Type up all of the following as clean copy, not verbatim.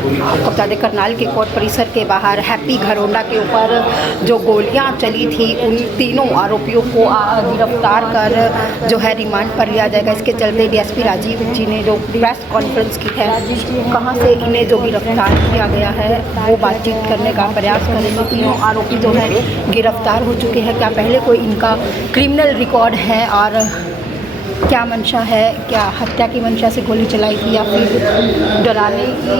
आपको बता दें करनाल के कोर्ट परिसर के बाहर हैप्पी घरोंडा के ऊपर जो गोलियां चली थी उन तीनों आरोपियों को गिरफ्तार कर जो है रिमांड पर लिया जाएगा। इसके चलते डीएसपी राजीव जी ने जो प्रेस कॉन्फ्रेंस की है, कहां से इन्हें जो गिरफ्तार किया गया है वो बातचीत करने का प्रयास करेंगे। तीनों आरोपी जो है गिरफ्तार हो चुके हैं। क्या पहले कोई इनका क्रिमिनल रिकॉर्ड है और क्या मंशा है, क्या हत्या की मंशा से गोली चलाई थी या फिर डराने की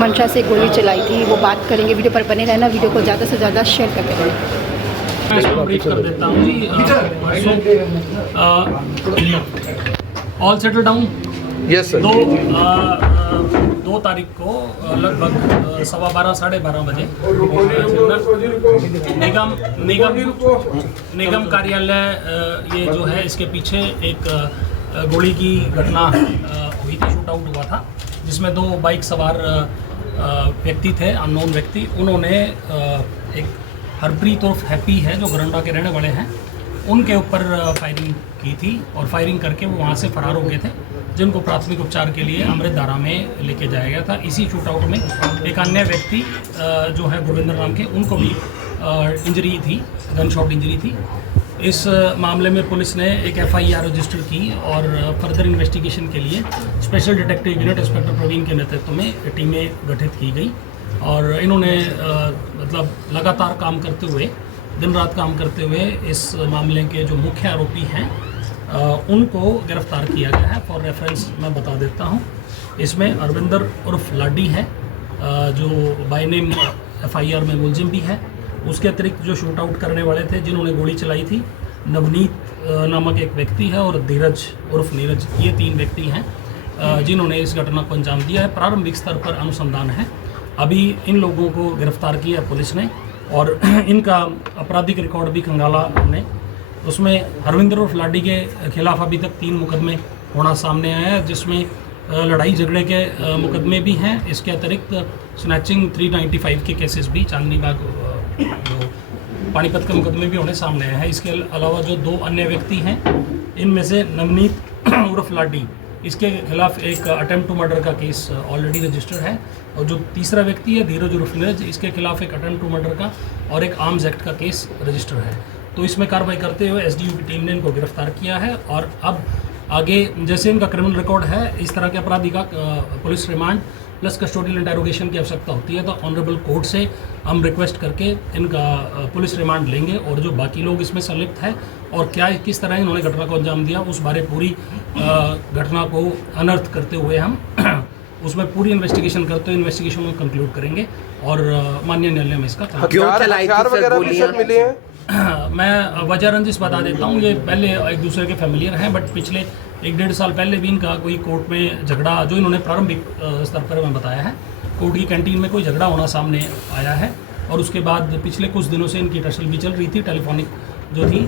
मंशा से गोली चलाई थी, वो बात करेंगे। वीडियो पर बने रहना, वीडियो को ज़्यादा से ज़्यादा शेयर करके देना। मैं इसको ब्रीफ कर देता हूँ जी। All settle down. Yes sir. 2 तारीख को लगभग 12:15 साढ़े 12 बजे निगम कार्यालय ये जो है इसके पीछे एक गोली की घटना हुई थी, शूट आउट हुआ था, जिसमें 2 बाइक सवार व्यक्ति थे, अननोन व्यक्ति। उन्होंने एक हरप्रीत उर्फ हैप्पी है जो घरोंडा के रहने वाले हैं, उनके ऊपर फायरिंग की थी और फायरिंग करके वो वहाँ से फरार हो गए थे, जिनको प्राथमिक उपचार के लिए अमृतधारा में लेके जाया गया था। इसी शूट आउट में एक अन्य व्यक्ति जो है गुरविंदर नाम के, उनको भी इंजरी थी, गन शॉट इंजरी थी। इस मामले में पुलिस ने एक FIR रजिस्टर की और फर्दर इन्वेस्टिगेशन के लिए special detective unit inspector Praveen के नेतृत्व में टीमें गठित की गई और इन्होंने मतलब लगातार काम करते हुए, दिन रात काम करते हुए इस मामले के जो मुख्य आरोपी हैं उनको गिरफ्तार किया गया है। फॉर रेफरेंस मैं बता देता हूं, इसमें अरविंदर उर्फ लाडी है जो बाय नेम FIR में मुलजिम भी है। उसके अतिरिक्त जो शूट आउट करने वाले थे, जिन्होंने गोली चलाई थी, नवनीत नामक एक व्यक्ति है और धीरज उर्फ नीरज, ये 3 व्यक्ति हैं जिन्होंने इस घटना को अंजाम दिया है। प्रारंभिक स्तर पर अनुसंधान है, अभी इन लोगों को गिरफ्तार किया है पुलिस ने और इनका आपराधिक रिकॉर्ड भी खंगाला हमने। उसमें हरविंदर उर्फ लाडी के खिलाफ अभी तक 3 मुकदमे होना सामने आया है, जिसमें लड़ाई झगड़े के मुकदमे भी हैं। इसके अतिरिक्त स्नैचिंग 395 के केसेस भी, चांदनी बाग जो पानीपत के मुकदमे भी होने सामने आए हैं। इसके अलावा जो 2 अन्य व्यक्ति हैं, इनमें से नवनीत उर्फ लाडी, इसके खिलाफ एक अटेम्प्ट टू मर्डर का केस ऑलरेडी रजिस्टर्ड है और जो तीसरा व्यक्ति है धीरज उर्फ नीरज, इसके खिलाफ एक अटेम्प्ट टू मर्डर का और एक आर्म्स एक्ट का केस रजिस्टर है। तो इसमें कार्रवाई करते हुए SDU की टीम ने इनको गिरफ्तार किया है और अब आगे जैसे इनका क्रिमिनल रिकॉर्ड है, इस तरह के अपराधी का police remand plus custodial interrogation की आवश्यकता होती है, तो ऑनरेबल कोर्ट से हम रिक्वेस्ट करके इनका पुलिस रिमांड लेंगे और जो बाकी लोग इसमें संलिप्त है और क्या किस तरह इन्होंने घटना को अंजाम दिया, उस बारे पूरी घटना को अनर्थ करते हुए हम उसमें पूरी इन्वेस्टिगेशन करते हुए इन्वेस्टिगेशन को कंक्लूड करेंगे और माननीय न्यायालय में इसका हथियार वगैरह भी सर मिले हैं? मैं वजह रंजिश बता देता हूँ। ये पहले एक दूसरे के फैमिलियर हैं, बट पिछले 1-1.5 साल पहले भी इनका कोई कोर्ट में झगड़ा, जो इन्होंने प्रारंभिक स्तर पर मैं बताया है, कोर्ट की कैंटीन में कोई झगड़ा होना सामने आया है और उसके बाद पिछले कुछ दिनों से इनकी टसल भी चल रही थी, टेलीफोनिक जो थी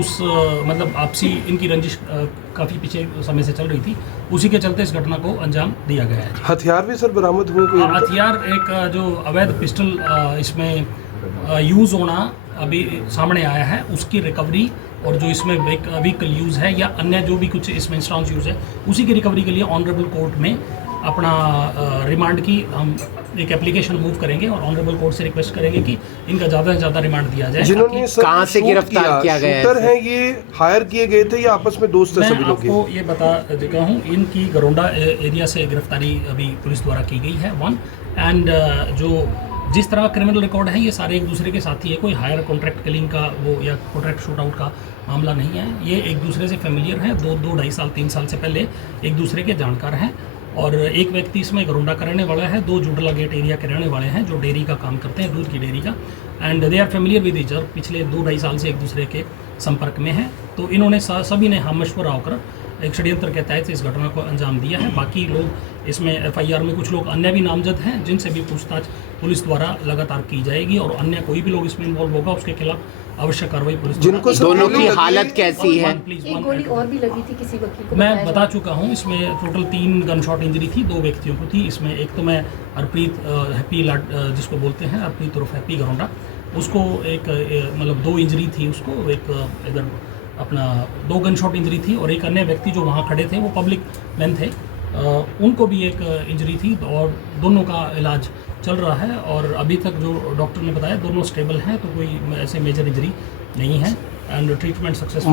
उस मतलब आपसी इनकी रंजिश काफ़ी पीछे समय से चल रही थी, उसी के चलते इस घटना को अंजाम दिया गया है। हथियार भी सर बरामद हुए? कोई हथियार एक जो अवैध पिस्टल इसमें यूज़ होना अभी सामने आया है, उसकी रिकवरी और जो इसमें व्हीकल यूज़ है या अन्य जो भी कुछ इसमें इंस्ट्रूमेंट्स यूज़ है, उसी की रिकवरी के लिए ऑनरेबल कोर्ट में अपना रिमांड की हम एक एप्लीकेशन मूव करेंगे और ऑनरेबल कोर्ट से रिक्वेस्ट करेंगे कि इनका ज़्यादा से ज़्यादा रिमांड दिया जाए। जिन्होंने कहाँ से गिरफ्तार किया गया है? शूटर हैं ये, हायर किए गए थे या आपस में दोस्त है सभी लोग? मैं आपको ये बता देता हूँ, इनकी घरोंडा एरिया से गिरफ्तारी अभी पुलिस द्वारा की गई है 1 एंड जो जिस तरह का क्रिमिनल रिकॉर्ड है, ये सारे एक दूसरे के साथी है, कोई हायर कॉन्ट्रैक्ट किलिंग का वो या कॉन्ट्रैक्ट शूट आउट का मामला नहीं है। ये एक दूसरे से फेमिलियर हैं, 2-2.5 साल 3 साल से पहले एक दूसरे के जानकार हैं और एक व्यक्ति इसमें घरोंडा का रहने वाला है, 2 जुडला गेट एरिया के रहने वाले हैं जो डेयरी का काम करते हैं, दूध की डेयरी का, and they are familiar with each other, पिछले 2-2.5 साल से एक दूसरे के संपर्क में हैं। तो इन्होंने सभी ने हममशवरा होकर एक षड्यंत्र के तहत इस घटना को अंजाम दिया है। बाकी लोग इसमें FIR में कुछ लोग अन्य भी नामजद हैं, जिनसे भी पूछताछ पुलिस द्वारा लगातार की जाएगी और अन्य कोई भी लोग इसमें इन्वॉल्व होगा उसके खिलाफ आवश्यक कार्रवाई पुलिस जिनको दोनों की हालत कैसी है? एक गोली और भी लगी थी किसी वकील को, मैं बता चुका हूँ। इसमें टोटल 3 गन शॉट इंजरी थी, 2 व्यक्तियों को थी। इसमें एक तो मैं हरप्रीत हैप्पी जिसको बोलते हैं हरप्रीत उर्फ हैप्पी घरोंडा, उसको एक मतलब 2 इंजरी थी उसको, एक इधर अपना 2 गन शॉट इंजरी थी और एक अन्य व्यक्ति जो वहाँ खड़े थे वो पब्लिक मैन थे उनको भी एक इंजरी थी और दोनों का इलाज चल रहा है और अभी तक जो डॉक्टर ने बताया दोनों स्टेबल हैं, तो कोई ऐसे मेजर इंजरी नहीं है एंड ट्रीटमेंट सक्सेसफुल।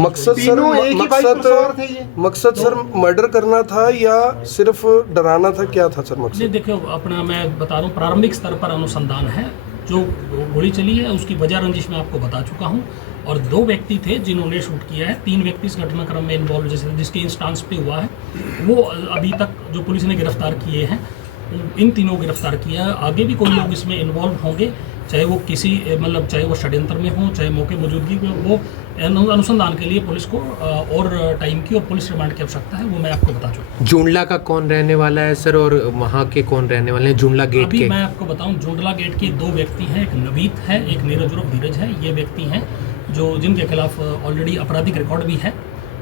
मकसद सर मर्डर करना था या सिर्फ डराना था, क्या था सर ये मकसद? देखियो अपना मैं बता रहा हूँ, प्रारंभिक स्तर पर अनुसंधान है। जो गोली चली है उसकी वजह रंजिश मैं आपको बता चुका हूँ और 2 व्यक्ति थे जिन्होंने शूट किया है। 3 व्यक्ति इस घटनाक्रम में इन्वॉल्व जैसे जिसके इंस्टांस पे हुआ है वो अभी तक जो पुलिस ने गिरफ्तार किए हैं, इन तीनों गिरफ्तार किया है। आगे भी कोई लोग इसमें इन्वॉल्व होंगे, चाहे वो किसी मतलब चाहे वो षड्यंत्र में हो, चाहे मौके मौजूदगी में, वो अनुसंधान के लिए पुलिस को और टाइम की और पुलिस रिमांड की आवश्यकता है, वो मैं आपको बता चुका हूँ। जुंडला का कौन रहने वाला है सर और वहाँ के कौन रहने वाले हैं जुंडला गेट अभी के? मैं आपको बताऊं, जुंडला गेट के 2 व्यक्ति हैं, एक नवीद है, एक नीरज उर्फ धीरज है। ये व्यक्ति हैं जो जिनके खिलाफ ऑलरेडी आपराधिक रिकॉर्ड भी है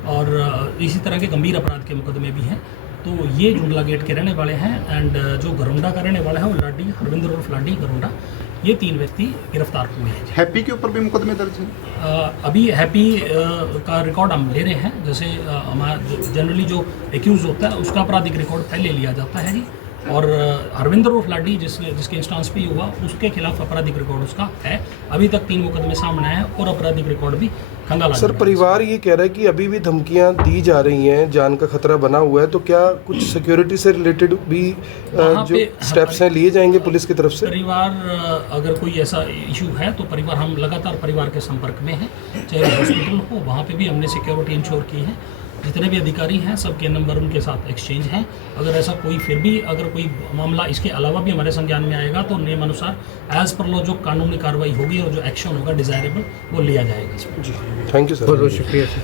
और इसी तरह के गंभीर अपराध के मुकदमे भी हैं। तो ये जुंडला गेट के रहने वाले हैं एंड जो गरोंडा का रहने वाला है वो लाडी हरविंदर उर्फ लाडी गरोंडा। ये 3 व्यक्ति गिरफ्तार हुए हैं। हैप्पी के ऊपर भी मुकदमे दर्ज हैं? अभी हैप्पी का रिकॉर्ड हम ले रहे हैं। जैसे हमारा जनरली जो एक्यूज होता है उसका आपराधिक रिकॉर्ड पहले लिया जाता है जी, और हरविंदर उर्फ लाडी जिसके इंस्टांस पे हुआ उसके खिलाफ आपराधिक रिकॉर्ड उसका है। अभी तक 3 मुकदमे सामने आए हैं और आपराधिक रिकॉर्ड भी खंगाला। सर परिवार ये कह रहा है कि अभी भी धमकियां दी जा रही हैं, जान का खतरा बना हुआ है, तो क्या कुछ सिक्योरिटी से रिलेटेड भी जो स्टेप्स हैं लिए जाएंगे पुलिस की तरफ से? परिवार अगर कोई ऐसा इशू है तो परिवार, हम लगातार परिवार के संपर्क में हैं, चाहे हॉस्पिटल हो वहाँ पे भी हमने सिक्योरिटी इंश्योर की है। जितने भी अधिकारी हैं सबके नंबर उनके साथ एक्सचेंज हैं। अगर ऐसा कोई फिर भी अगर कोई मामला इसके अलावा भी हमारे संज्ञान में आएगा तो नियमानुसार एज पर लॉ जो कानूनी कार्रवाई होगी और जो एक्शन होगा डिजायरेबल वो लिया जाएगा इसमें। जी थैंक यू सर। बहुत बहुत शुक्रिया सर।